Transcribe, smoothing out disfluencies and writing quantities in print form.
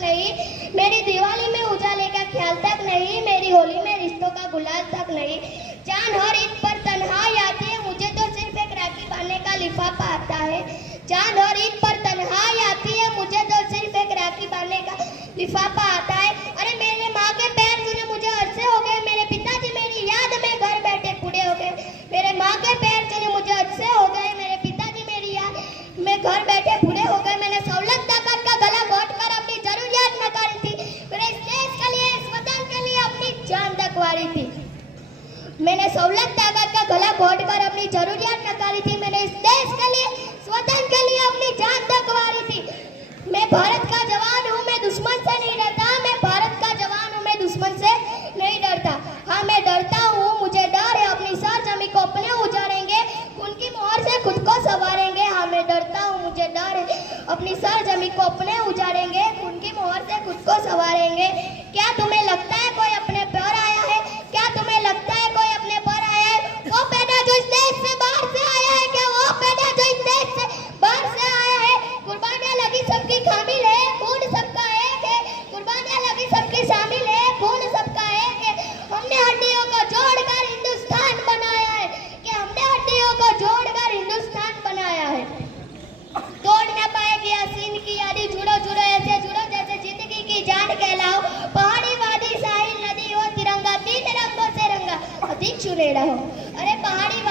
नहीं, मेरी दिवाली में उजाले का ख्याल तक नहीं, मेरी होली में रिश्तों का गुलाल तक नहीं। जान हर ईद पर तन्हाई आती है, मुझे तो सिर्फ एक राखी बांधने का लिफाफा आता है। जान हर ईद पर तन्हाई आती है, मुझे तो सिर्फ एक राखी बांधने का लिफाफा आता है। अरे मेरे माँ के पैर छूने मुझे अरसे हो गए, मेरे पिताजी मेरी याद में घर बैठे बूढ़े हो गए। मेरे माँ के पैर छूने मुझे अरसे हो गए, मेरे पिताजी मेरी याद में घर बैठे बूढ़े हो गए। मैंने सहूलत ताकत का गला घोट कर अपनी जरूरियात नकारी थी, मेरे इस देश के लिए, इस वतन के लिए अपनी जान तकवारी थी। मैंने सहूलत ताकत का गला घोट कर अपनी जरूरियात नकारी थी, मैंने इस देश के लिए, इस वतन के लिए अपनी जान तकवारी थी। मैं भारत का जवान हूँ, मैं दुश्मन से नहीं डरता, मैं भारत का जवान हूँ, मैं दुश्मन से नहीं डरता। हाँ मैं डरता हूँ, मुझे डर है अपनी सरजमी को अपने उजाड़ेंगे, उनकी मोहर से खुद को संवारेंगे। हाँ मैं डरता हूँ, मुझे डर है अपनी सरजमी को अपने उजाड़ेंगे, उनकी मोहर से खुद को संवारेंगे। क्या तुम्हें लगता है कोई अपने पर आया है? क्या तुम्हें लगता है कोई अपने पर आया है? वो पैदा जो इस देश से बाहर से आया है, क्या वो पैदा जो इस देश से बाहर से आया है? कुर्बानियां लगी सबकी शामिल है, खून सबका एक है। कुर्बानियां लगी सबकी शामिल है, खून सबका एक है। हमने हड्डियों को जोड़कर हिंदुस्तान बनाया है, कि हमने हड्डियों को जोड़कर हिंदुस्तान बनाया है। तोड़ न पाएगी हसीन की यारी, जुड़ो जुड़ो ऐसे जुड़ो जैसे जिंदगी की जान कहलाओ। पहाड़ी वादी साहिल नदी हो तिरंगा, तीन रंगों से रंगा अधिक सुनहरा हो। अरे पहाड़ी